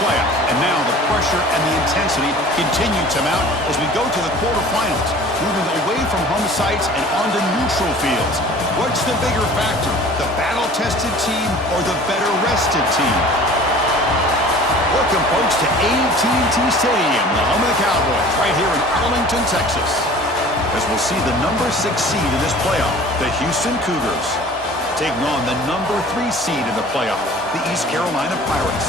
playoff. And now the pressure and the intensity continue to mount as we go to the quarterfinals, moving away from home sites and onto neutral fields. What's the bigger factor, the battle-tested team or the better-rested team? Welcome, folks, to AT&T Stadium, the home of the Cowboys, right here in Arlington, Texas, as we'll see the number 6 seed in this playoff, the Houston Cougars, taking on the number 3 seed in the playoff, the East Carolina Pirates.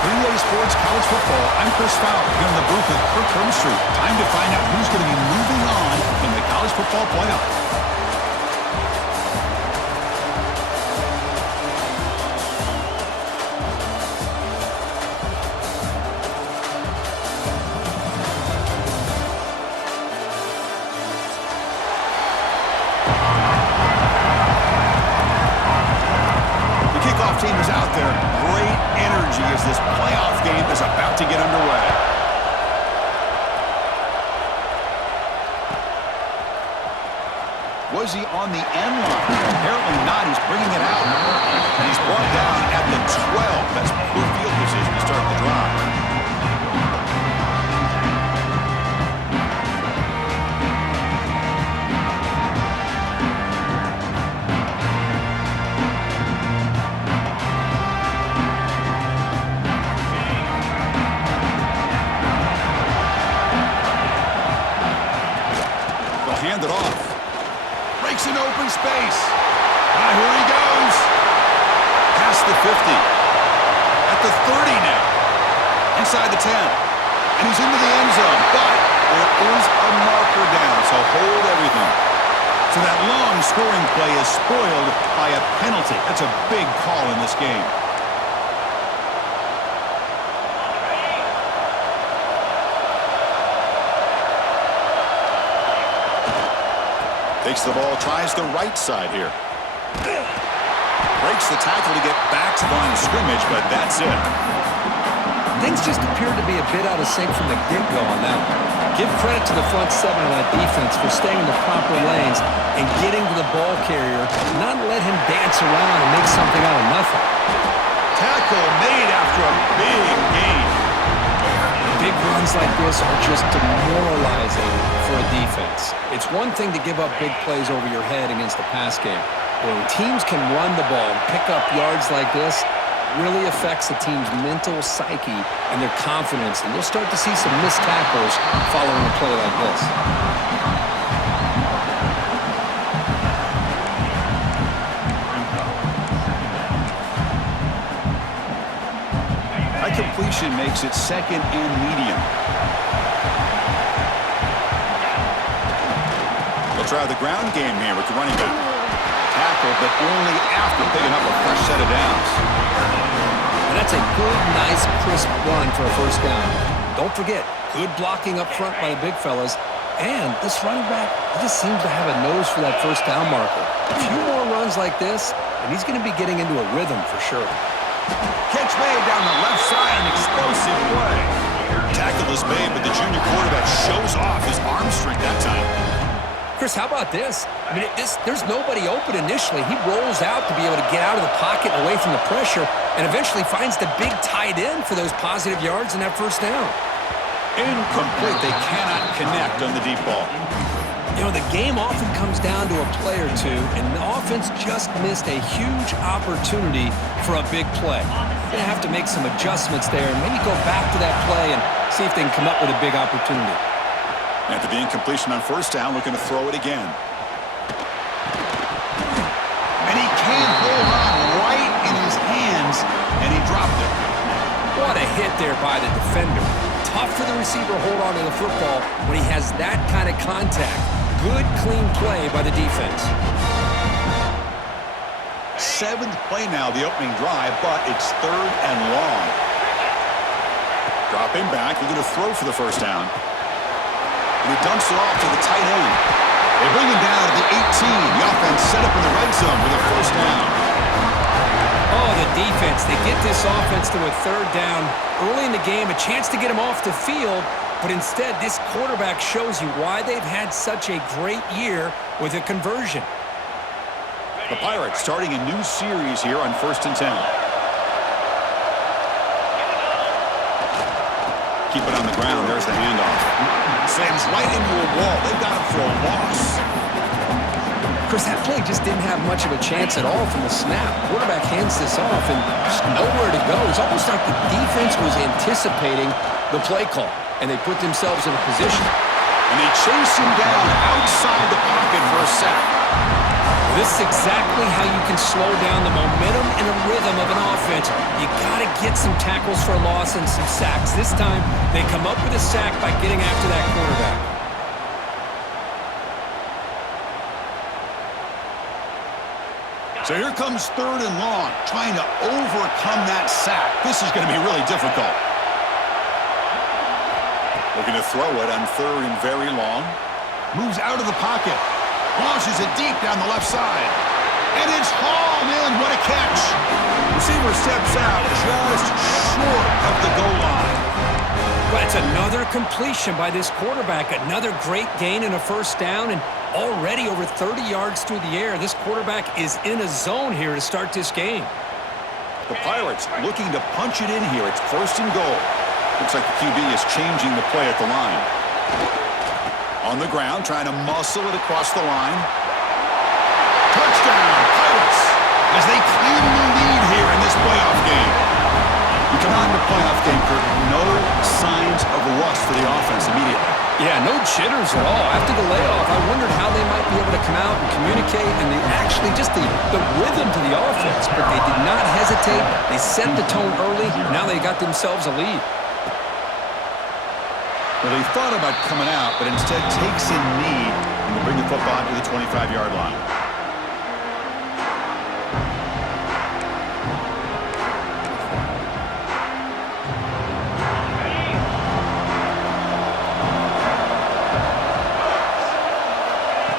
3A Sports College Football, I'm Chris Fowler, here in the booth with Kirk Herbstreit. Time to find out who's going to be moving on in the college football playoff. Team is out there. Great energy as this playoff game is about to get underway. Was he on the end line? Apparently not. He's bringing it out. And he's brought down at the 12. That's poor field position to start the drive. Hand it off. Breaks an open space. Here he goes. Past the 50. At the 30 now. Inside the 10. And he's into the end zone. But there is a marker down, so hold everything. So that long scoring play is spoiled by a penalty. That's a big call in this game. Takes the ball, tries the right side here. Breaks the tackle to get back to the line of scrimmage, but that's it. Things just appeared to be a bit out of sync from the get-go on that one. Give credit to the front 7 of that defense for staying in the proper lanes and getting to the ball carrier, not let him dance around and make something out of nothing. Tackle made after a big gain. Big runs like this are just demoralizing for a defense. It's one thing to give up big plays over your head against the pass game. When teams can run the ball and pick up yards like this, really affects the team's mental psyche and their confidence. And you'll start to see some missed tackles following a play like this. That completion makes it 2nd and medium. They'll try the ground game here with the running back. Tackle, but only after picking up a fresh set of downs. And that's a good, nice, crisp run for a first down. Don't forget, good blocking up front by the big fellas. And this running back, he just seems to have a nose for that first down marker. A few more runs like this, and he's going to be getting into a rhythm for sure. Catch made down the left side, an explosive play. Tackle is made, but the junior quarterback shows off his arm strength that time. Chris, how about this? I mean, there's nobody open initially. He rolls out to be able to get out of the pocket and away from the pressure and eventually finds the big tight end for those positive yards in that first down. Incomplete. They cannot connect on the deep ball. You know, the game often comes down to a play or two, and the offense just missed a huge opportunity for a big play. They have to make some adjustments there and maybe go back to that play and see if they can come up with a big opportunity. After the incompletion on first down, looking to throw it again. And he can't hold on right in his hands, and he dropped it. What a hit there by the defender. Tough for the receiver to hold on to the football when he has that kind of contact. Good, clean play by the defense. 7th play now, the opening drive, but it's 3rd and long. Dropping back, looking to throw for the first down. And he dumps it off to the tight end. They bring him down to the 18. The offense set up in the red zone with a first down. Oh, the defense. They get this offense to a 3rd down early in the game, a chance to get him off the field, but instead this quarterback shows you why they've had such a great year with a conversion. The Pirates starting a new series here on 1st and 10. Keep it on the ground. There's the handoff. Slams right into a wall. They got him for a loss. Chris, that play just didn't have much of a chance at all from the snap. Quarterback hands this off and just nowhere to go. It's almost like the defense was anticipating the play call, and they put themselves in a position. And they chase him down outside the pocket for a sack. This is exactly how you can slow down the momentum and a rhythm of an offense. You got to get some tackles for a loss and some sacks. This time, they come up with a sack by getting after that quarterback. So here comes 3rd and long, trying to overcome that sack. This is going to be really difficult. Looking to throw it on 3rd and very long. Moves out of the pocket. Launches it deep down the left side. And it's hauled in. What a catch. Receiver steps out just short of the goal line. But it's another completion by this quarterback. Another great gain and a first down. And already over 30 yards through the air. This quarterback is in a zone here to start this game. The Pirates looking to punch it in here. It's 1st and goal. Looks like the QB is changing the play at the line. On the ground, trying to muscle it across the line. Touchdown, Pirates, as they claim the lead here in this playoff game. You come out in the playoff game, Kirk, no signs of rust for the offense immediately. Yeah, no jitters at all. After the layoff, I wondered how they might be able to come out and communicate, and they actually just the rhythm to the offense, but they did not hesitate. They set the tone early. Now they got themselves a lead. Well, they thought about coming out, but instead takes in need and will bring the football to the 25-yard line.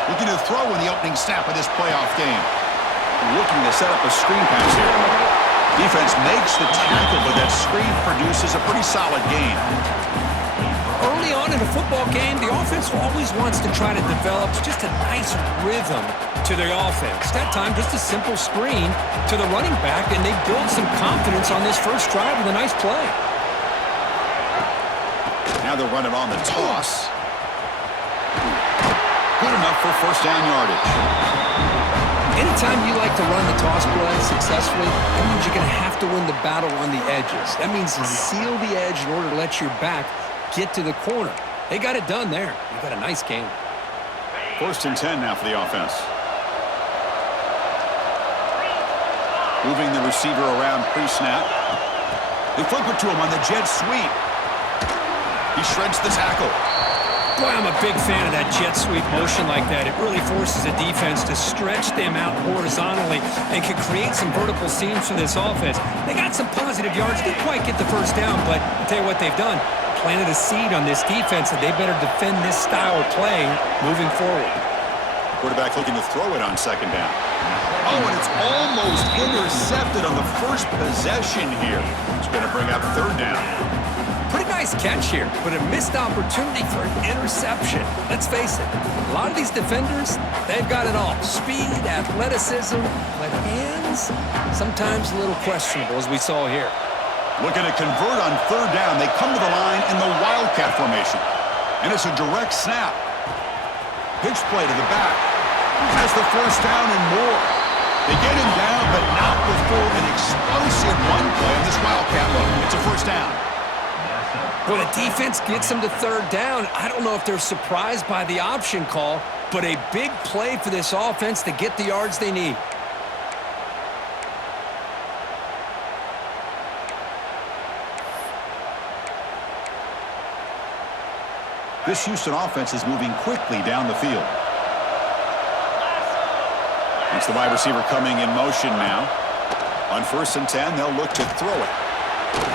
Looking to throw in the opening snap of this playoff game. Looking to set up a screen pass here. Defense makes the tackle, but that screen produces a pretty solid gain. Early on in a football game, the offense always wants to try to develop just a nice rhythm to their offense. That time, just a simple screen to the running back, and they build some confidence on this first drive with a nice play. Now they're running on the toss. Good enough for first down yardage. Anytime you like to run the toss play successfully, that means you're going to have to win the battle on the edges. That means you seal the edge in order to let your back get to the corner. They got it done there. You got a nice game. 1st and 10 now for the offense. Moving the receiver around pre-snap. They flip it to him on the jet sweep. He shreds the tackle. Boy, I'm a big fan of that jet sweep motion like that. It really forces a defense to stretch them out horizontally and can create some vertical seams for this offense. They got some positive yards. Didn't quite get the first down, but I'll tell you what they've done. Planted a seed on this defense that they better defend this style of play moving forward. Quarterback looking to throw it on 2nd down. Oh, and it's almost intercepted on the first possession here. It's going to bring up 3rd down. Pretty nice catch here, but a missed opportunity for an interception. Let's face it, a lot of these defenders, they've got it all. Speed, athleticism, but hands, sometimes a little questionable, as we saw here. Looking to convert on 3rd down. They come to the line in the Wildcat formation. And it's a direct snap. Pitch play to the back. Has the first down and more. They get him down, but not before an explosive run play on this Wildcat look. It's a first down. Well, the defense gets them to 3rd down. I don't know if they're surprised by the option call, but a big play for this offense to get the yards they need. This Houston offense is moving quickly down the field. It's the wide receiver coming in motion now. On 1st and 10, they'll look to throw it.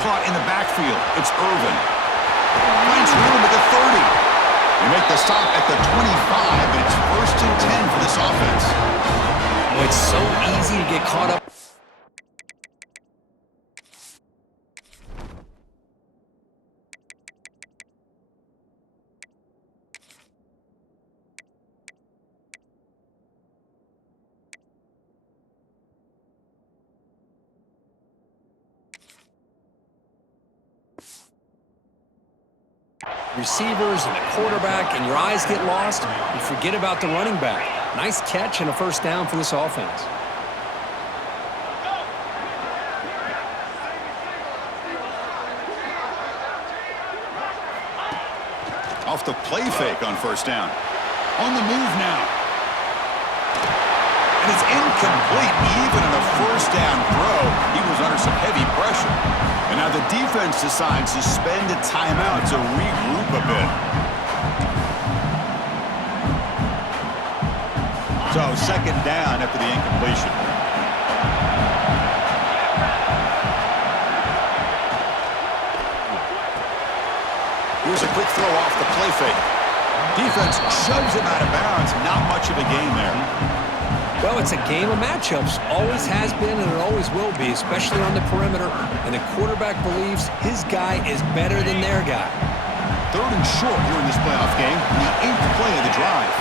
Caught in the backfield. It's Irvin. Finds room at the 30. They make the stop at the 25, and it's 1st and 10 for this offense. Oh, it's so easy to get caught up. receivers and the quarterback, and your eyes get lost, you forget about the running back. Nice catch and a first down for this offense. Off the play fake on first down. On the move now. And it's incomplete. Even in a first down throw, he was under some heavy pressure. And now the defense decides to spend a timeout to regroup a bit. So second down after the incompletion. Here's a quick throw off the play fake. Defense shoves him out of bounds. Not much of a game there. Well, it's a game of matchups. Always has been and it always will be, especially on the perimeter. And the quarterback believes his guy is better than their guy. Third and short here in this playoff game. The 8th play of the drive.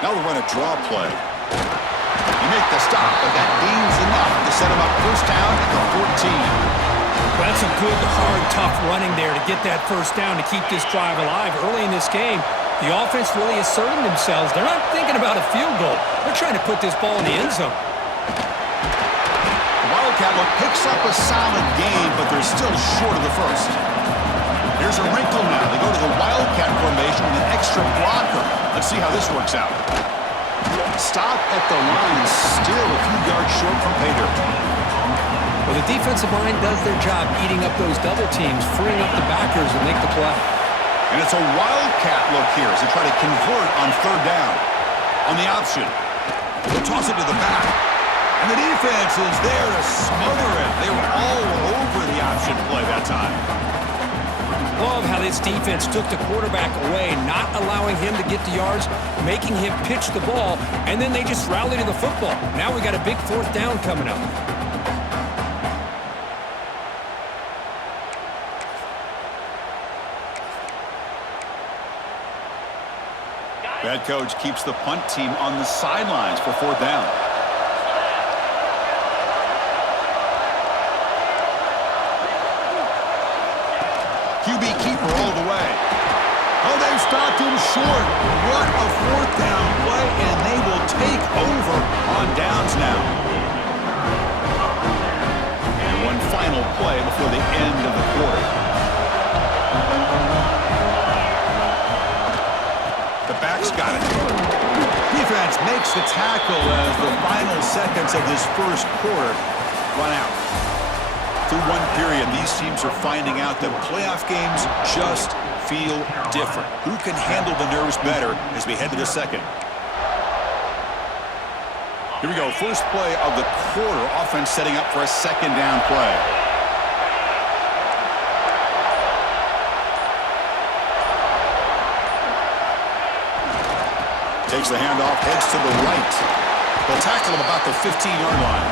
Now we'll run a draw play. You make the stop, but that gains enough to set him up first down at the 14. That's a good, hard, tough running there to get that first down to keep this drive alive. Early in this game, the offense really asserting themselves. They're not thinking about a field goal. They're trying to put this ball in the end zone. The Wildcat look picks up a solid gain, but they're still short of the first. Here's a wrinkle now. They go to the Wildcat formation with an extra blocker. Let's see how this works out. Stop at the line, still a few yards short from pay dirt. Well, the defensive line does their job eating up those double teams, freeing up the backers and make the play. And it's a Wildcat look here as they try to convert on third down. On the option, they'll toss it to the back. And the defense is there to smother it. They were all over the option play that time. Love how this defense took the quarterback away, not allowing him to get the yards, making him pitch the ball, and then they just rally to the football. Now we got a big fourth down coming up. The head coach keeps the punt team on the sidelines for fourth down. QB keeper all the way. Oh, they've stopped him short. What a fourth down play, and they will take over on downs now. And one final play before the end of the quarter. The back's got it. Defense makes the tackle as the final seconds of this first quarter run out. Through one period, these teams are finding out that playoff games just feel different. Who can handle the nerves better as we head to the second? Here we go. First play of the quarter. Offense setting up for a second down play. Takes the handoff, heads to the right. They'll tackle him about the 15-yard line.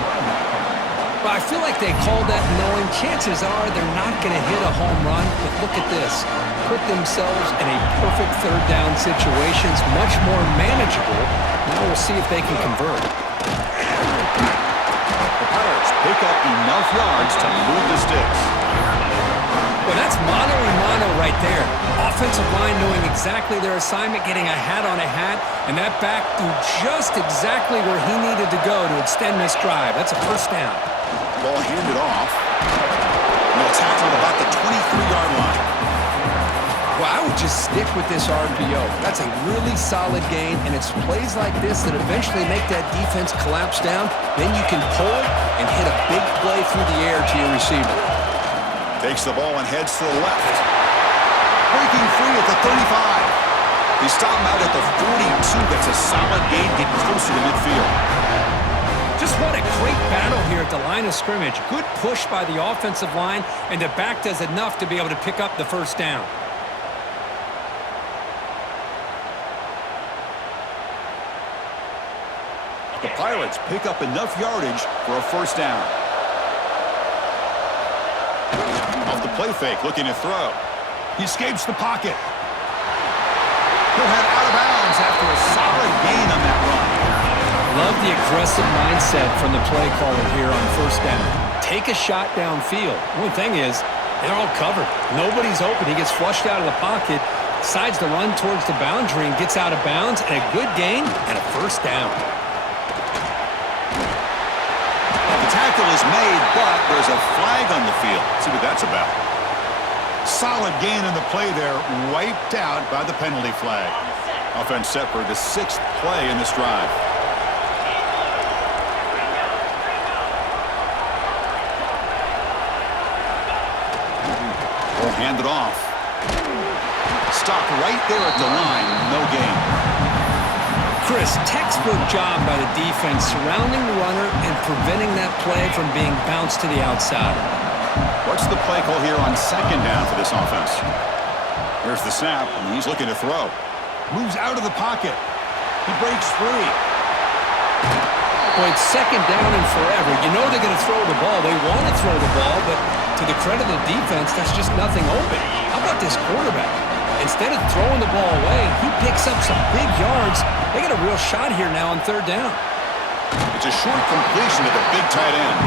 Well, I feel like they called that knowing chances are they're not going to hit a home run, but look at this. Put themselves in a perfect third down situation. It's much more manageable. Now we'll see if they can convert. The Pirates pick up enough yards to move the sticks. Well, that's mano-a-mano right there. Offensive line knowing exactly their assignment, getting a hat on a hat, and that back threw just exactly where he needed to go to extend this drive. That's a first down. Ball handed off. And they'll tackle at about the 23-yard line. Well, I would just stick with this RPO. That's a really solid gain, and it's plays like this that eventually make that defense collapse down. Then you can pull it and hit a big play through the air to your receiver. Takes the ball and heads to the left. Breaking free at the 35. They stop him out at the 42. That's a solid gain, getting closer to midfield. Just what a great battle here at the line of scrimmage. Good push by the offensive line, and the back does enough to be able to pick up the first down. The Pirates pick up enough yardage for a first down. Off the play fake, looking to throw. He escapes the pocket. He'll head out of bounds after a solid gain on that run. Love the the aggressive mindset from the play caller here on first down. Take a shot downfield. One thing is, they're all covered. Nobody's open. He gets flushed out of the pocket, decides to run towards the boundary and gets out of bounds, and a good gain and a first down. The tackle is made, but there's a flag on the field. Let's see what that's about. Solid gain in the play there, wiped out by the penalty flag. Offense set for the 6th play in this drive. Will hand it off. Stopped right there at the line. No gain. Chris, textbook job by the defense surrounding the runner and preventing that play from being bounced to the outside. What's the play call here on 2nd down for this offense? Here's the snap, and he's looking to throw. Moves out of the pocket. He breaks free. Boy, it's 2nd down and forever. You know they're going to throw the ball. They want to throw the ball, but to the credit of the defense, that's just nothing open. How about this quarterback? Instead of throwing the ball away, he picks up some big yards. They got a real shot here now on 3rd down. It's a short completion to the big tight end.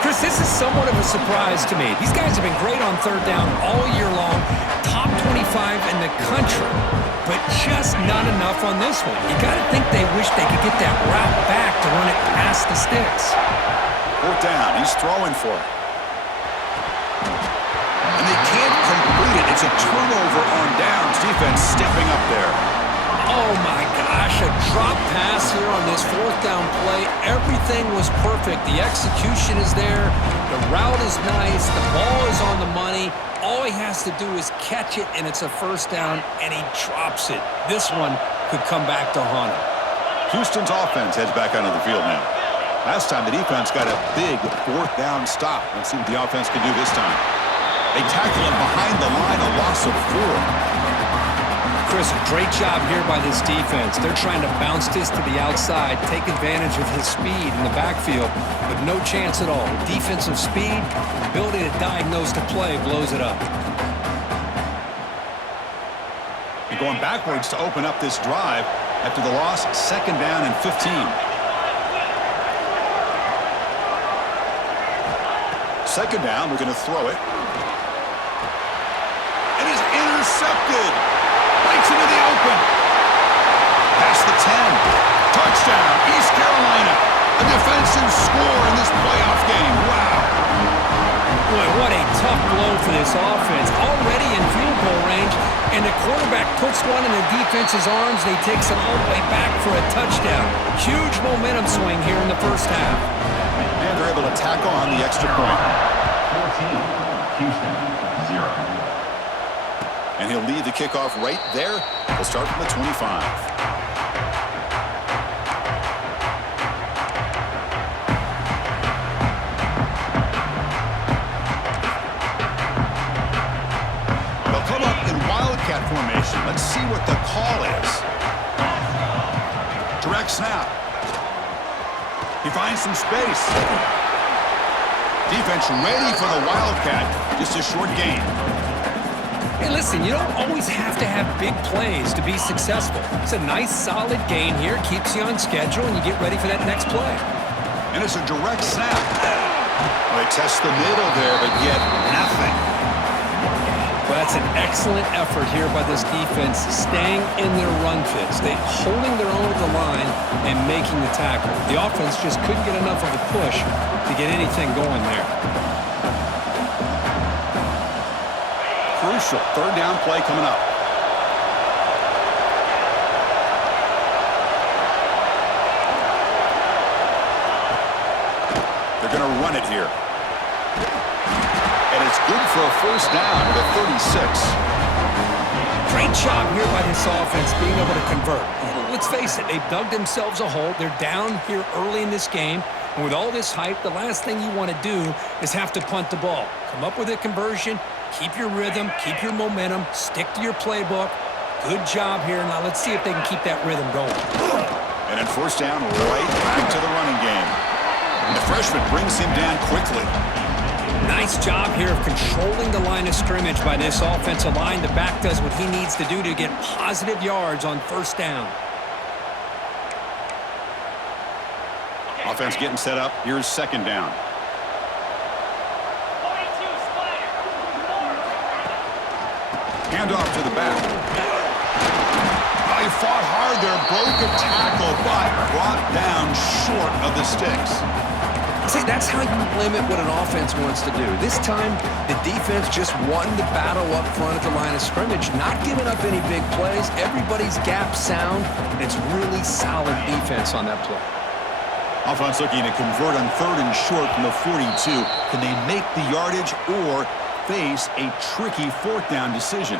Chris, this is somewhat of a surprise to me. These guys have been great on 3rd down all year long. Top 25 in the country, but just not enough on this one. You got to think they wish they could get that route back to run it past the sticks. 4th down. He's throwing for it. And they can't complete it. It's a turnover on downs. Defense stepping up there. Oh, my gosh. A drop pass here on this 4th down play. Everything was perfect. The execution is there. The route is nice. The ball is on the money. All he has to do is catch it, and it's a 1st down, and he drops it. This one could come back to haunt him. Houston's offense heads back onto the field now. Last time the defense got a big 4th down stop. Let's see what the offense can do this time. They tackle him behind the line, a loss of 4. Chris, a great job here by this defense. They're trying to bounce this to the outside, take advantage of his speed in the backfield, but no chance at all. Defensive speed, ability to diagnose the play, blows it up. They're going backwards to open up this drive after the loss, 2nd down and 15. 2nd down, we're going to throw it. It is intercepted. Breaks into the open. Past the 10. Touchdown, East Carolina. A defensive score in this playoff game. Wow. Boy, what a tough blow for this offense. Already in field goal range, and the quarterback puts one in the defense's arms, and he takes it all the way back for a touchdown. Huge momentum swing here in the 1st half. And they're able to tack on the extra point. 14, Houston, 0. And he'll lead the kickoff right there. We'll start from the 25. They'll come up in wildcat formation. Let's see what the call is. Direct snap. He finds some space. Defense ready for the wildcat. Just a short gain. Hey, listen, you don't always have to have big plays to be successful. It's a nice, solid gain here, keeps you on schedule, and you get ready for that next play. And it's a direct snap. Well, they test the middle there, but yet nothing. Well, that's an excellent effort here by this defense, staying in their run fits. They holding their own at the line and making the tackle. The offense just couldn't get enough of a push to get anything going there. Crucial 3rd down play coming up. They're going to run it here. And it's good for a 1st down at the 36. Great job here by this offense being able to convert. Let's face it, they've dug themselves a hole. They're down here early in this game. And with all this hype, the last thing you want to do is have to punt the ball. Come up with a conversion, keep your rhythm, keep your momentum, stick to your playbook. Good job here. Now let's see if they can keep that rhythm going. And then 1st down, right back to the running game. And the freshman brings him down quickly. Nice job here of controlling the line of scrimmage by this offensive line. The back does what he needs to do to get positive yards on 1st down. Offense getting set up. Here's second down. Hand off to the back. He fought hard there, broke a tackle, but brought down short of the sticks. See, that's how you limit what an offense wants to do. This time, the defense just won the battle up front at the line of scrimmage, not giving up any big plays. Everybody's gap sound. It's really solid defense on that play. Offense looking to convert on third and short from the 42. Can they make the yardage or face a tricky fourth down decision?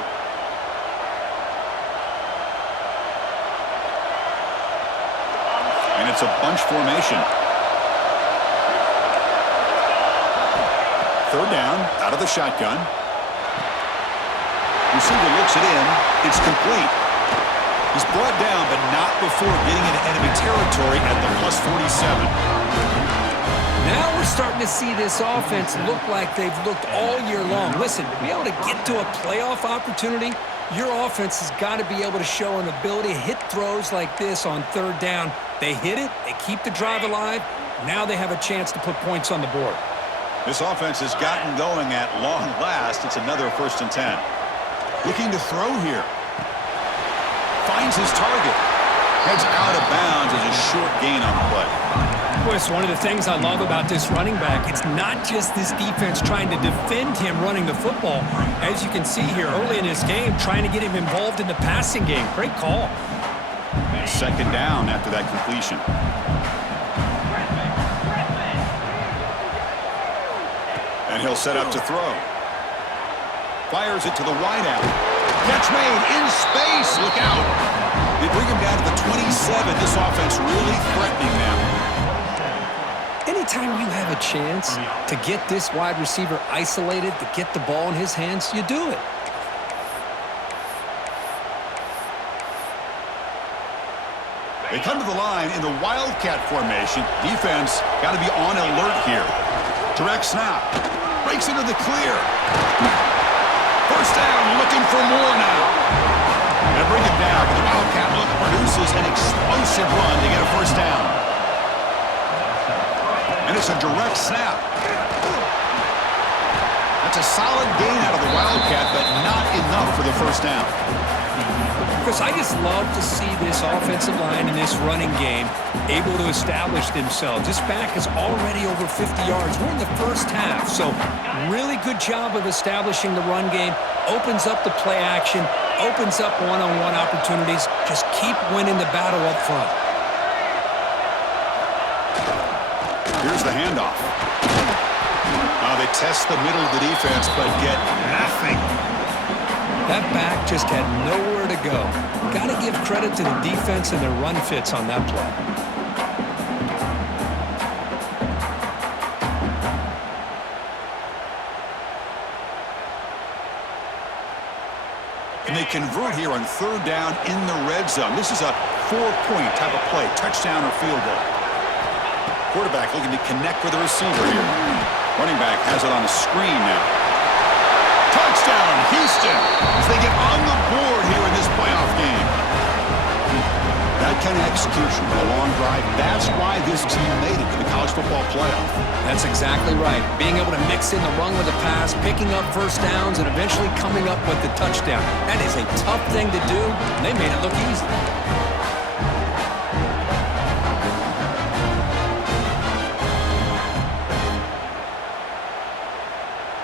And it's a bunch formation. Third down, out of the shotgun. Receiver looks it in. It's complete. He's brought down, but not before getting into enemy territory at the plus 47. Now we're starting to see this offense look like they've looked all year long. Listen, to be able to get to a playoff opportunity, your offense has got to be able to show an ability to hit throws like this on third down. They hit it, they keep the drive alive. Now they have a chance to put points on the board. This offense has gotten going at long last. It's another 1st and 10. Looking to throw here. Finds his target. Heads out of bounds as a short gain on the play. Boy, it's one of the things I love about this running back. It's not just this defense trying to defend him running the football. As you can see here early in this game, trying to get him involved in the passing game. Great call. Second down after that completion. And he'll set up to throw. Fires it to the wideout. Catch made in space. Look out. They bring him down to the 27. This offense really threatening them. Anytime you have a chance to get this wide receiver isolated, to get the ball in his hands, you do it. They come to the line in the Wildcat formation. Defense got to be on alert here. Direct snap. Breaks into the clear. First down, looking for more now. And bring it down. The Wildcat look produces an explosive run to get a first down. And it's a direct snap. That's a solid gain out of the Wildcat, but not enough for the first down. Chris, I just love to see this offensive line in this running game able to establish themselves. This back is already over 50 yards. We're in the first half, so really good job of establishing the run game. Opens up the play action, opens up one-on-one opportunities. Just keep winning the battle up front. Here's the handoff. Now they test the middle of the defense, but get nothing. That back just had nowhere to go. Got to give credit to the defense and their run fits on that play. And they convert here on third down in the red zone. This is a 4-point type of play, touchdown or field goal. Quarterback looking to connect with the receiver here. Running back has it on the screen now. Touchdown, Houston, as they get on the board here in this playoff game. That kind of execution with a long drive, that's why this team made it to the college football playoff. That's exactly right. Being able to mix in the run with the pass, picking up first downs, and eventually coming up with the touchdown. That is a tough thing to do, and they made it look easy.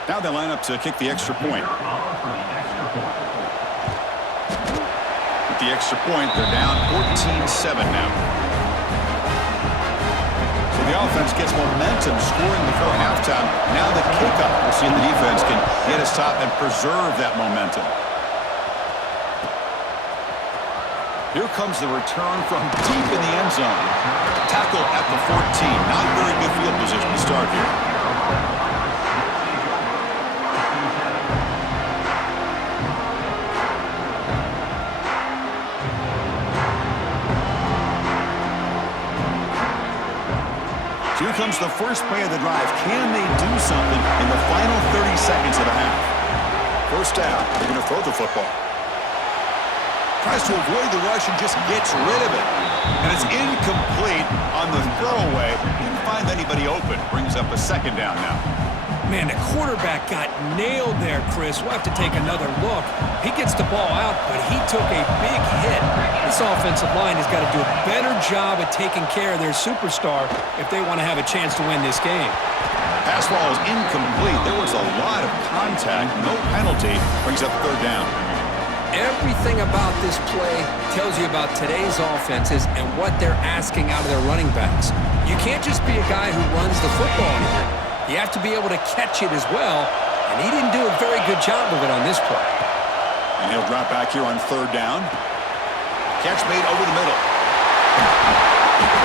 Now they line up to kick the extra point. With the extra point, they're down 14-7 now. So the offense gets momentum, scoring before halftime. Now the kickoff. We'll see if the defense can get a stop and preserve that momentum. Here comes the return from deep in the end zone. Tackle at the 14. Not very good field position to start here. Here comes the first play of the drive. Can they do something in the final 30 seconds of the half? First down. They're going to throw the football. Tries to avoid the rush and just gets rid of it. And it's incomplete on the throwaway. Didn't find anybody open. Brings up a second down now. Man, the quarterback got nailed there, Chris. We'll have to take another look. He gets the ball out, but he took a big hit. This offensive line has got to do a better job of taking care of their superstar if they want to have a chance to win this game. Pass ball is incomplete. There was a lot of contact. No penalty. Brings up third down. Everything about this play tells you about today's offenses and what they're asking out of their running backs. You can't just be a guy who runs the football here. You have to be able to catch it as well, and he didn't do a very good job of it on this play. And he'll drop back here on third down. Catch made over the middle.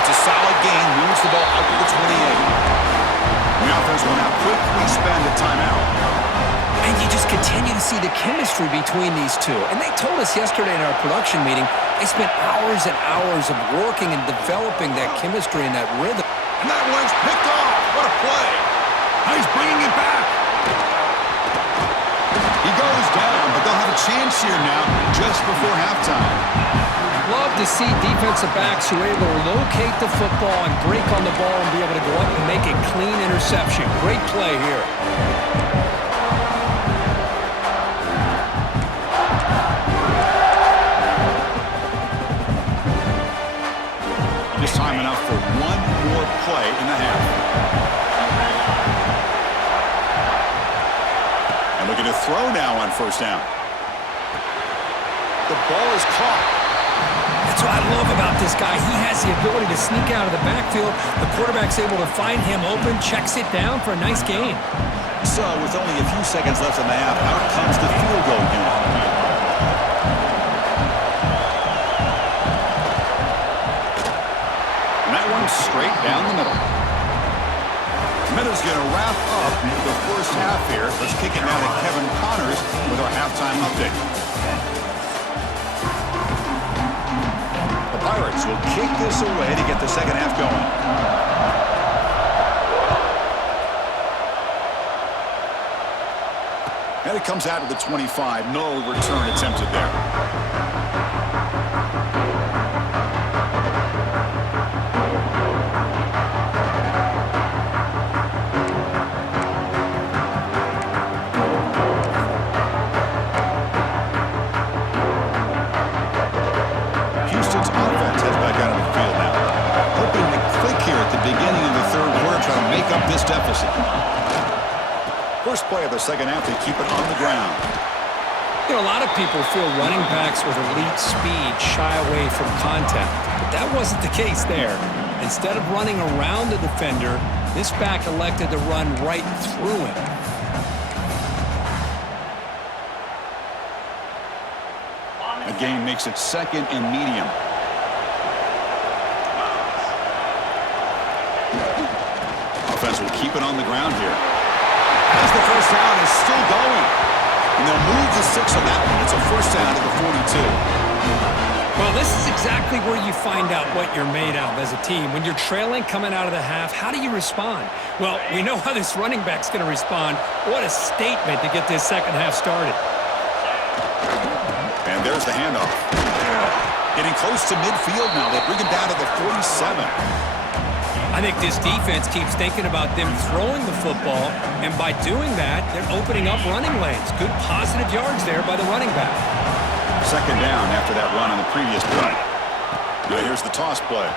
It's a solid gain. Moves the ball out to the 28. The offense will now quickly spend a timeout. And you just continue to see the chemistry between these two. And they told us yesterday in our production meeting, they spent hours and hours of working and developing that chemistry and that rhythm. And that one's picked off. What a play. He's bringing it back. He goes down, but they'll have a chance here now just before halftime. Love to see defensive backs who are able to locate the football and break on the ball and be able to go up and make a clean interception. Great play here. Just time enough for one more play in the half. And looking to throw now on first down. The ball is caught. That's what I love about this guy. He has the ability to sneak out of the backfield. The quarterback's able to find him open, checks it down for a nice gain. So, with only a few seconds left in the half, out comes the field goal unit. And that one's straight down the middle. Minutes going to wrap up the first half here. Let's kick it now to Kevin Connors with our halftime update. The Pirates will kick this away to get the second half going. And it comes out to the 25. No return attempted there. Houston's offense heads back out of the field now. Hoping to click here at the beginning of the third quarter, trying to make up this deficit. First play of the second half, they keep it on the ground. You know, a lot of people feel running backs with elite speed shy away from contact, but that wasn't the case there. Instead of running around the defender, this back elected to run right through him. A gain makes it second and medium. Offense will keep it on the ground here. As the first down is still going. And they'll move the 6 on that one. It's a first down to the 42. Well, this is exactly where you find out what you're made of as a team. When you're trailing coming out of the half, how do you respond? Well, we know how this running back's going to respond. What a statement to get this second half started. And there's the handoff. Getting close to midfield now. They bring him down to the 47. I think this defense keeps thinking about them throwing the football, and by doing that, they're opening up running lanes. Good positive yards there by the running back. Second down after that run on the previous play. Now here's the toss play.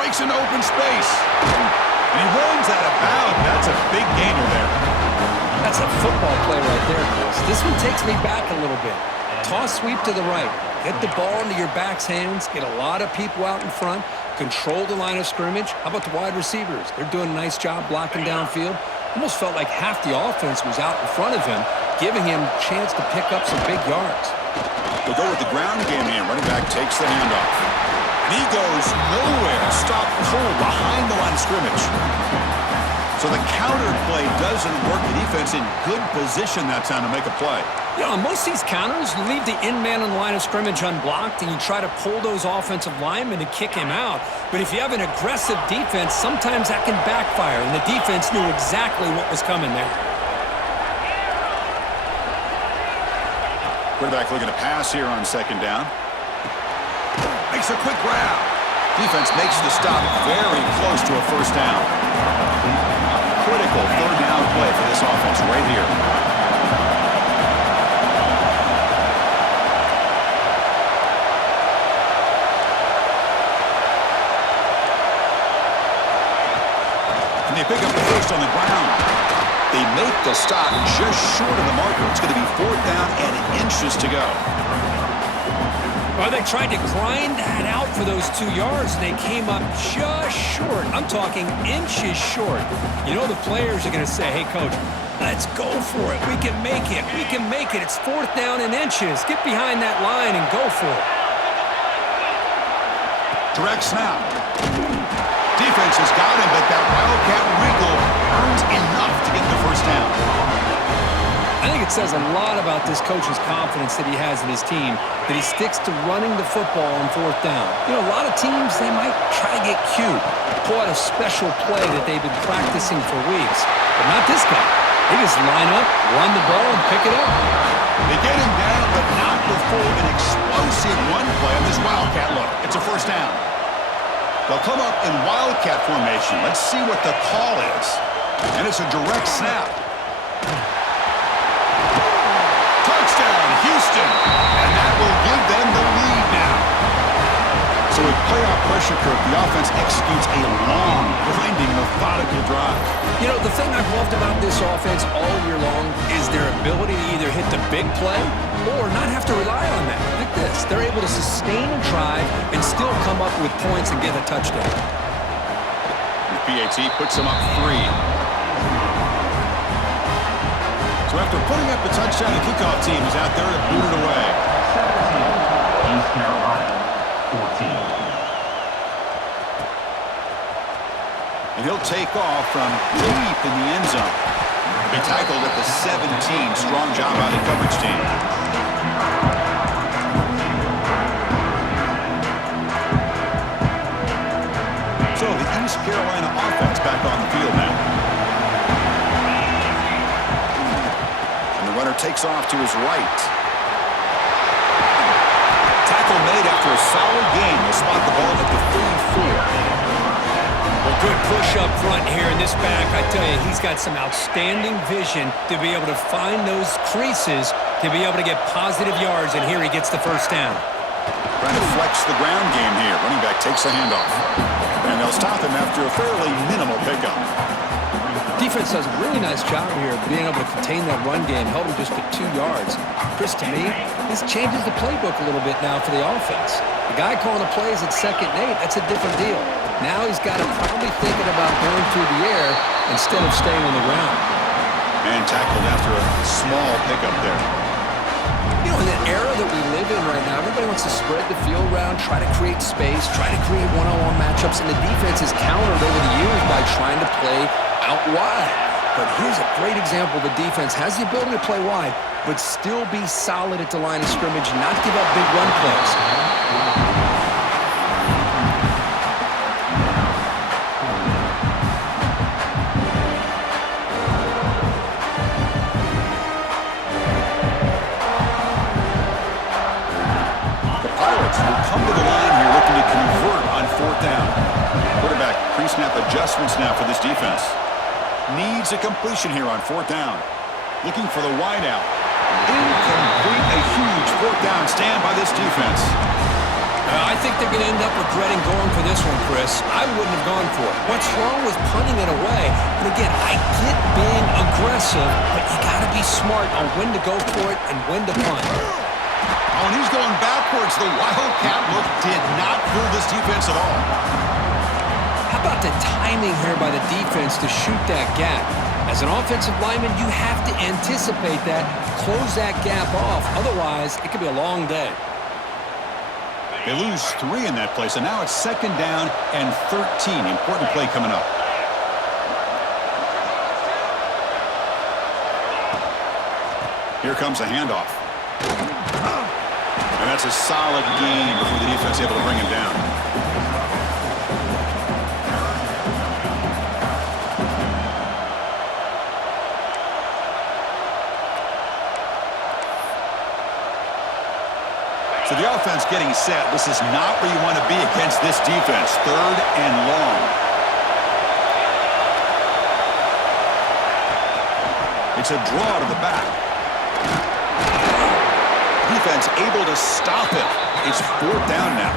Breaks into open space. And he runs out of bounds. That's a big gainer there. That's a football play right there, Chris. This one takes me back a little bit. Toss sweep to the right. Get the ball into your back's hands. Get a lot of people out in front. Control the line of scrimmage. How about the wide receivers? They're doing a nice job blocking downfield. Almost felt like half the offense was out in front of him, giving him a chance to pick up some big yards. They'll go with the ground game here. Running back takes the handoff. And he goes nowhere. Stop cold behind the line of scrimmage. So the counter play doesn't work. The defense in good position that time to make a play. Yeah, on most of these counters, you leave the in-man on the line of scrimmage unblocked, and you try to pull those offensive linemen to kick him out. But if you have an aggressive defense, sometimes that can backfire, and the defense knew exactly what was coming there. Quarterback looking to pass here on second down. Makes a quick grab. Defense makes the stop very close to a first down. Critical third down play for this offense right here. And they pick up the first on the ground. They make the stop just short of the marker. It's going to be fourth down and inches to go. Well, they tried to grind that out for those 2 yards, and they came up just short. I'm talking inches short. You know the players are going to say, hey, Coach, let's go for it. We can make it. We can make it. It's fourth down and inches. Get behind that line and go for it. Direct snap. Defense has got him, but that Wildcat wrinkle earns enough to get the first down. I think it says a lot about this coach's confidence that he has in his team, that he sticks to running the football on fourth down. You know, a lot of teams, they might try to get cute, pull out a special play that they've been practicing for weeks. But not this guy. They just line up, run the ball, and pick it up. They get him down, but not before an explosive run play on this Wildcat look. It's a first down. They'll come up in Wildcat formation. Let's see what the call is. And it's a direct snap. Touchdown, Houston. And that will give them the lead now. So with playoff pressure curve, the offense executes a long, grinding, methodical drive. You know, the thing I've loved about this offense all year long is their ability to either hit the big play or not have to rely on that. Like this. They're able to sustain a drive and still come up with points and get a touchdown. The PAT puts them up 3. So after putting up the touchdown, the kickoff team is out there to boot it away. 17, East Carolina, 14. And he'll take off from deep in the end zone. He tackled at the 17. Strong job by the coverage team. So the East Carolina offense back on the field now. And the runner takes off to his right. Tackle made after a solid gain. They'll spot the ball at the 34. Well, good push up front here in this back. I tell you, he's got some outstanding vision to be able to find those creases to be able to get positive yards, and here he gets the first down. Trying to flex the ground game here. Running back takes the handoff. And they'll stop him after a fairly minimal pickup. Defense does a really nice job here of being able to contain that run game, held him just to 2 yards. Chris, to me, this changes the playbook a little bit now for the offense. The guy calling the plays at 2nd and 8, that's a different deal. Now he's got him probably thinking about going through the air instead of staying on the ground. And tackled after a small pickup there. You know, in the era that we live in right now, everybody wants to spread the field around, try to create space, try to create one-on-one matchups, and the defense is countered over the years by trying to play out wide. But here's a great example. The defense has the ability to play wide, but still be solid at the line of scrimmage and not give up big run plays. Pre-snap adjustments now for this defense. Needs a completion here on 4th down. Looking for the wideout. Incomplete. A huge 4th down stand by this defense. I think they're going to end up regretting going for this one, Chris. I wouldn't have gone for it. What's wrong with punting it away? And again, I get being aggressive, but you got to be smart on when to go for it and when to punt. Oh, and he's going backwards. The Wildcat look did not fool this defense at all. How about the timing here by the defense to shoot that gap? As an offensive lineman, you have to anticipate that, close that gap off. Otherwise, it could be a long day. They lose 3 in that play, so now it's 2nd down and 13. Important play coming up. Here comes a handoff. And that's a solid gain before the defense is able to bring him down. The offense getting set. This is not where you want to be against this defense. 3rd and long. It's a draw to the back. Defense able to stop it. It's 4th down now.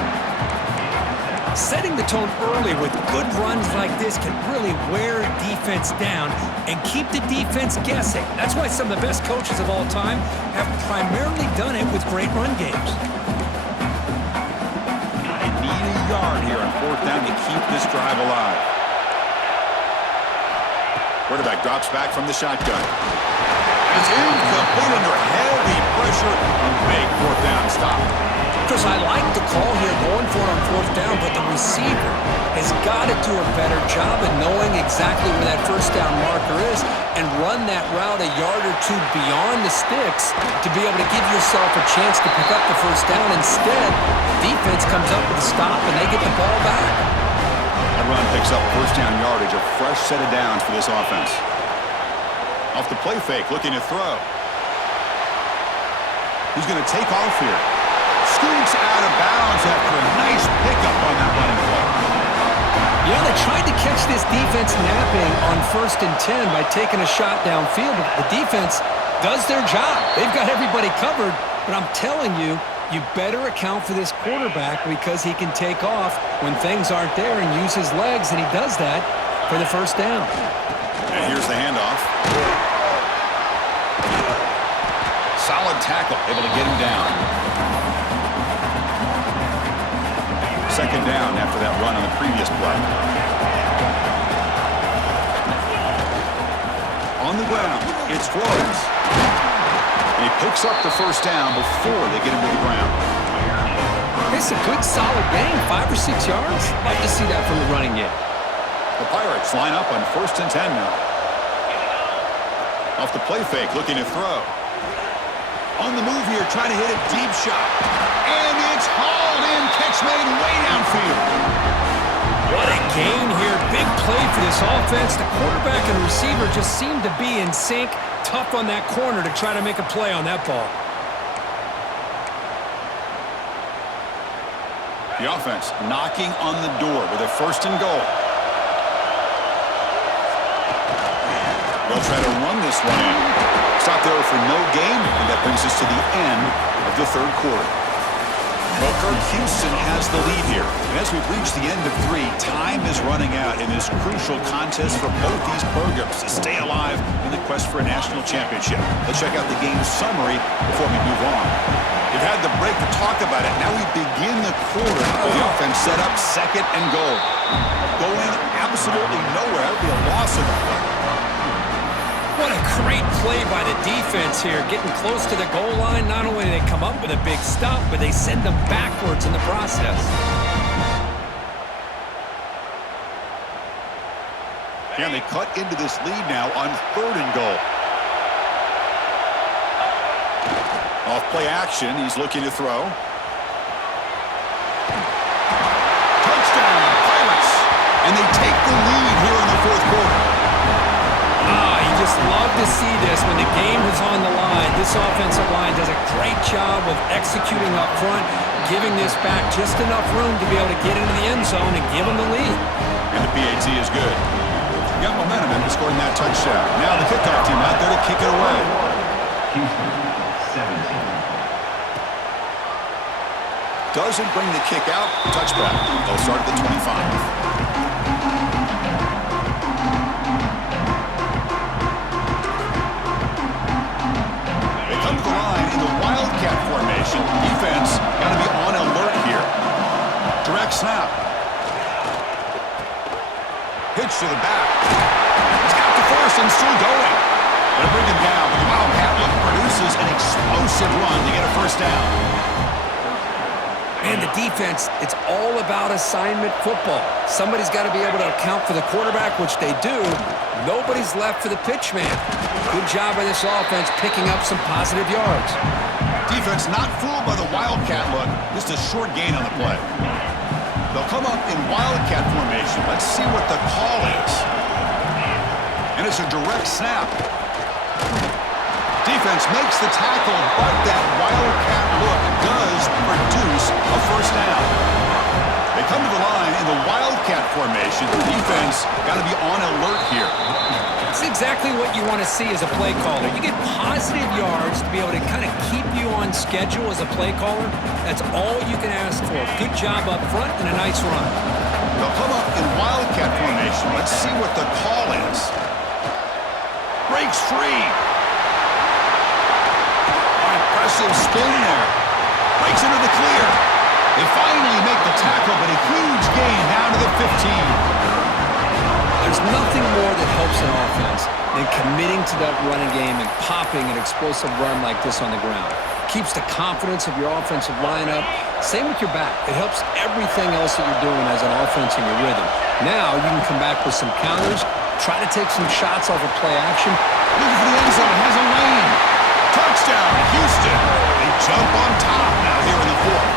Setting the tone early with good runs like this can really wear defense down and keep the defense guessing. That's why some of the best coaches of all time have primarily done it with great run games. They need a yard here on 4th down to keep this drive alive. Quarterback drops back from the shotgun. It's incomplete under heavy pressure. A big 4th down stop. Chris, I like the call here going for it on 4th down, but the receiver has got to do a better job of knowing exactly where that 1st down marker is and run that route a yard or 2 beyond the sticks to be able to give yourself a chance to pick up the 1st down. Instead, the defense comes up with a stop and they get the ball back. That run picks up 1st down yardage, a fresh set of downs for this offense. Off the play fake, looking to throw. He's going to take off here. Scoots out of bounds after a nice pickup on that running play. Yeah, they tried to catch this defense napping on 1st and 10 by taking a shot downfield, but the defense does their job. They've got everybody covered, but I'm telling you, you better account for this quarterback because he can take off when things aren't there and use his legs, and he does that for the 1st down. And here's the handoff. Solid tackle, able to get him down. 2nd down after that run on the previous play. On the ground, it's Flores. And he picks up the 1st down before they get him to the ground. It's a good, solid gain, 5 or 6 yards. Like to see that from the running game. The Pirates line up on 1st and 10 now. Off the play fake, looking to throw. On the move here, trying to hit a deep shot. And it's hauled in. Catch made way downfield. What a gain here. Big play for this offense. The quarterback and receiver just seem to be in sync. Tough on that corner to try to make a play on that ball. The offense knocking on the door with a 1st and goal. They'll try to run this one in. Stop there for no gain, and that brings us to the end of the 3rd quarter. Well, Kirk, Houston has the lead here. And as we've reached the end of 3, time is running out in this crucial contest for both these programs to stay alive in the quest for a national championship. Let's check out the game summary before we move on. We've had the break to talk about it. Now we begin the quarter. The offense set up 2nd and goal. Going absolutely nowhere. That would be a loss of the play. What a great play by the defense here. Getting close to the goal line, not only do they come up with a big stop, but they send them backwards in the process. And they cut into this lead now on 3rd and goal. Off play action, he's looking to throw. Touchdown, Pirates! And they take the lead here in the 4th quarter. You just love to see this when the game is on the line. This offensive line does a great job of executing up front, giving this back just enough room to be able to get into the end zone and give them the lead. And the PAT is good. Got momentum after scoring that touchdown. Now the kickoff team out there to kick it away. Houston, 17. Doesn't bring the kick out. Touchback. They'll start at the 25. Come to the line in the Wildcat formation. Defense got to be on alert here. Direct snap. Pitch to the back. It's got the 1st and still going. They'll bring him down, but the Wildcat look produces an explosive run to get a 1st down. And the defense, it's all about assignment football. Somebody's got to be able to account for the quarterback, which they do. Nobody's left for the pitch man. Good job by this offense picking up some positive yards. Defense not fooled by the Wildcat look. Just a short gain on the play. They'll come up in Wildcat formation. Let's see what the call is. And it's a direct snap. Defense makes the tackle, but that Wildcat look does produce force a first down. They come to the line in the Wildcat formation. The defense got to be on alert here. It's exactly what you want to see as a play caller. You get positive yards to be able to kind of keep you on schedule as a play caller. That's all you can ask for. Good job up front and a nice run. They'll come up in Wildcat formation. Let's see what the call is. Breaks free. Impressive spin there. Breaks into the clear. They finally make the tackle, but a huge gain down to the 15. There's nothing more that helps an offense than committing to that running game and popping an explosive run like this on the ground. Keeps the confidence of your offensive lineup. Same with your back. It helps everything else that you're doing as an offense in your rhythm. Now you can come back with some counters, try to take some shots off of play action. Looking for the end zone. Has a lane. Touchdown, Houston. They jump on top now here in the fourth.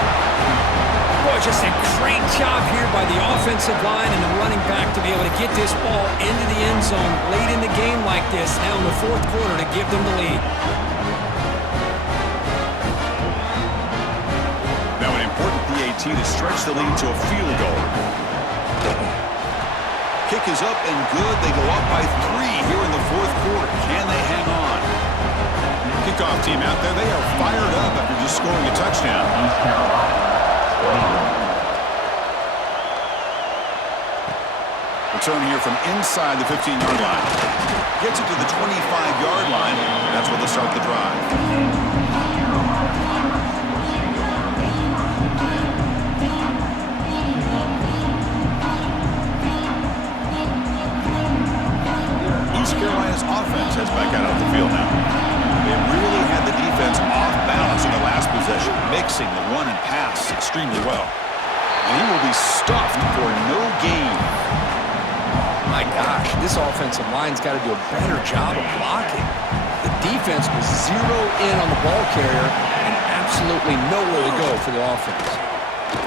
Boy, just a great job here by the offensive line and the running back to be able to get this ball into the end zone late in the game like this, now in the fourth quarter, to give them the lead. Now an important PAT to stretch the lead to a field goal. Kick is up and good. They go up by 3 here in the fourth quarter. Can they hang on? Kickoff team out there. They are fired up after just scoring a touchdown. East Carolina. Return here from inside the 15-yard line. Gets it to the 25-yard line, and that's where they'll start the drive. East Carolina's offense heads back out on the field now. They really had the defense off balance in the last possession, mixing the run and pass extremely well. And he will be stuffed for no gain. My gosh, this offensive line's got to do a better job of blocking. The defense was zero in on the ball carrier and absolutely nowhere to go for the offense.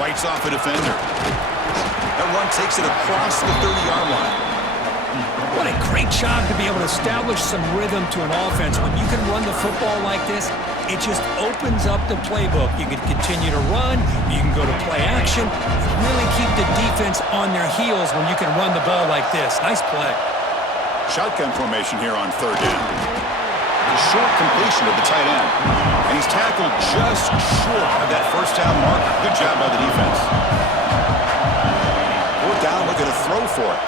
Fights off a defender. That run takes it across the 30-yard line. What a great job to be able to establish some rhythm to an offense. When you can run the football like this, it just opens up the playbook. You can continue to run. You can go to play action. You really keep the defense on their heels when you can run the ball like this. Nice play. Shotgun formation here on third down. A short completion to the tight end. And he's tackled just short of that first down marker. Good job by the defense. Fourth down, looking to throw for it.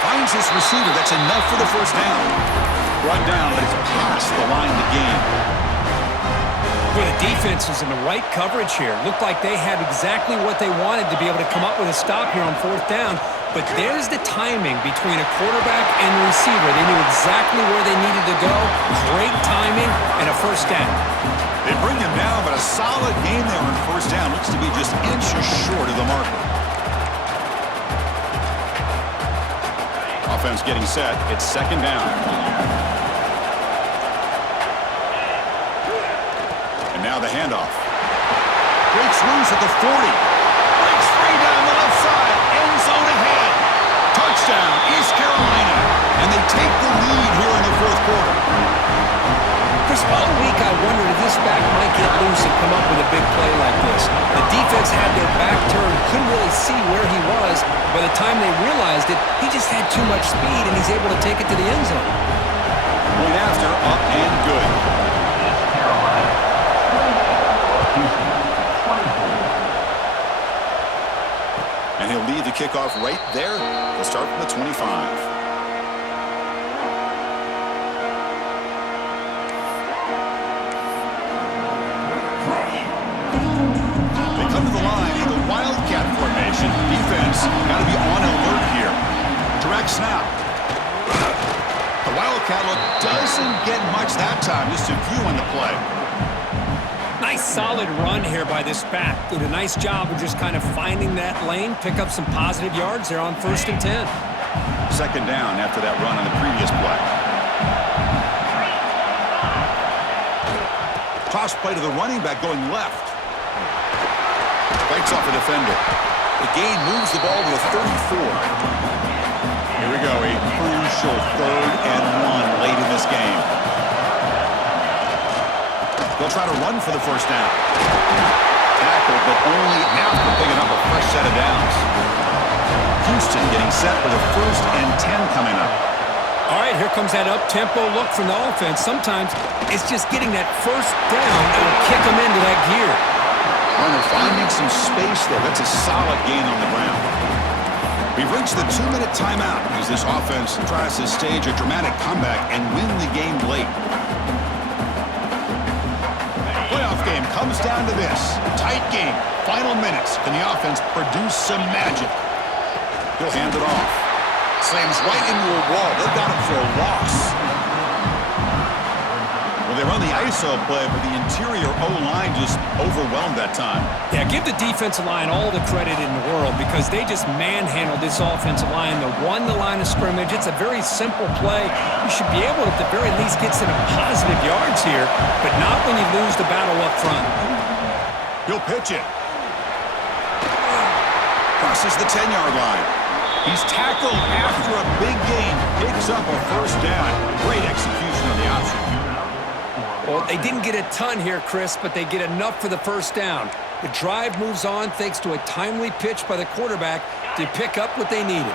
Finds his receiver. That's enough for the first down. Brought down, but it's past the line of the game. Well, the defense was in the right coverage here. Looked like they had exactly what they wanted to be able to come up with a stop here on fourth down. But there's the timing between a quarterback and the receiver. They knew exactly where they needed to go. Great timing and a first down. They bring him down, but a solid game there on first down. Looks to be just inches short of the marker. Offense getting set. It's second down. And now the handoff. Breaks loose at the 40. Breaks free down the left side. End zone ahead. Touchdown, East Carolina. And they take the lead here in the fourth quarter. Chris, all week I wondered if this back might get loose and come up with a big play like this. The defense had their back turned, couldn't really see where he was. By the time they realized it, he just had too much speed, and he's able to take it to the end zone. Point after, up and good. And he'll lead the kickoff right there. He'll start from the 25. Come to the line in the Wildcat formation. Defense got to be on alert here. Direct snap. The Wildcat look doesn't get much that time. Just a few on the play. Nice solid run here by this back. Did a nice job of just kind of finding that lane, pick up some positive yards there on 1st and 10. Second down after that run on the previous play. Toss play to the running back going left. Fights off a defender. The gain moves the ball to the 34. Here we go, a crucial 3rd and 1 late in this game. They'll try to run for the first down. Tackle, but only after picking up a fresh set of downs. Houston getting set for the 1st and 10 coming up. All right, here comes that up-tempo look from the offense. Sometimes it's just getting that first down that will kick them into that gear. Runner finding some space there. That's a solid gain on the ground. We've reached the 2-minute timeout as this offense tries to stage a dramatic comeback and win the game late. Playoff game comes down to this. Tight game. Final minutes. Can the offense produce some magic? He'll hand it off. Slams right into a wall. They've got him for a loss. Well, they run the ISO play, but the interior O-line just overwhelmed that time. Yeah, give the defensive line all the credit in the world because they just manhandled this offensive line. They won the line of scrimmage. It's a very simple play. You should be able to, at the very least, get some positive yards here, but not when you lose the battle up front. He'll pitch it. Crosses the 10-yard line. He's tackled after a big gain. Picks up a first down. Great execution on the option. Well, they didn't get a ton here, Chris, but they get enough for the first down. The drive moves on thanks to a timely pitch by the quarterback to pick up what they needed.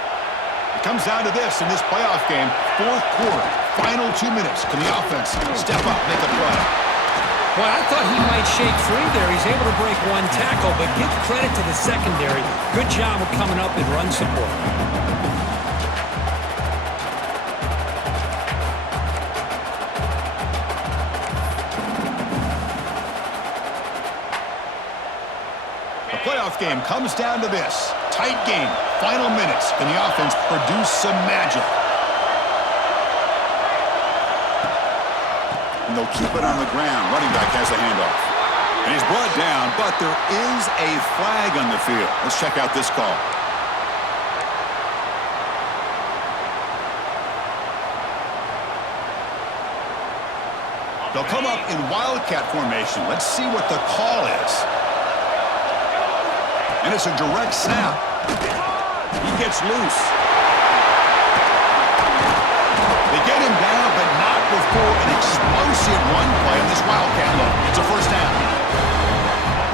It comes down to this in this playoff game. 4th quarter, final 2 minutes. Can the offense step up, make a play? Well, I thought he might shake free there. He's able to break one tackle, but give credit to the secondary. Good job of coming up in run support. The playoff game comes down to this. Tight game, final minutes. Can the offense produce some magic? And they'll keep it on the ground. Running back has the handoff. And he's brought down, but there is a flag on the field. Let's check out this call. They'll come up in wildcat formation. Let's see what the call is. And it's a direct snap. He gets loose. They get him down, but not before an explosive run play on this wildcat look. It's a first down.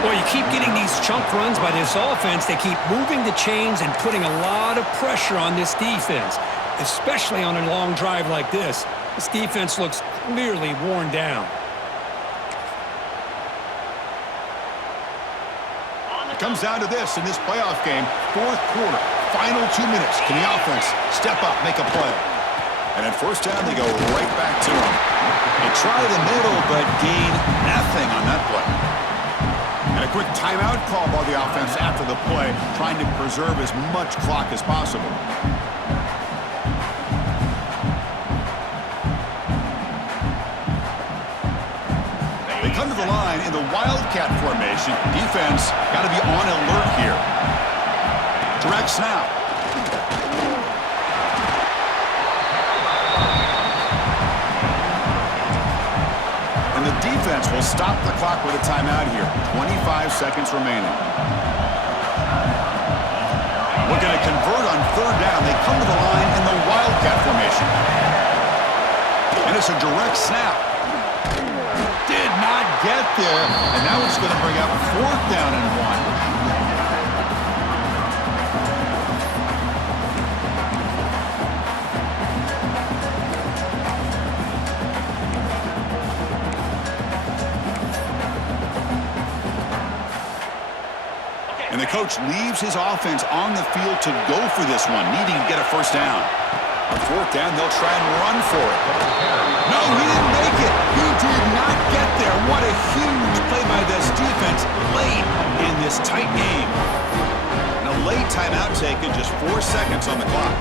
Well, you keep getting these chunk runs by this offense. They keep moving the chains and putting a lot of pressure on this defense, especially on a long drive like this. This defense looks clearly worn down. It comes down to this in this playoff game. 4th quarter, final 2 minutes. Can the offense step up, make a play? And at first down, they go right back to him. They try the middle, but gain nothing on that play. And a quick timeout call by the offense after the play, trying to preserve as much clock as possible. They come to the line in the wildcat formation. Defense got to be on alert here. Direct snap. And the defense will stop the clock with a timeout here. 25 seconds remaining. Looking to convert on 3rd down. They come to the line in the wildcat formation. And it's a direct snap. Did not get there, and now it's going to bring up 4th down and 1. And the coach leaves his offense on the field to go for this one, needing to get a first down. On 4th down, they'll try and run for it. No, he didn't make it. He did not get there. What a huge play by this defense late in this tight game. And a late timeout taken, just 4 seconds on the clock.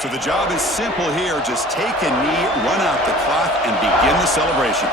So the job is simple here. Just take a knee, run out the clock, and begin the celebration.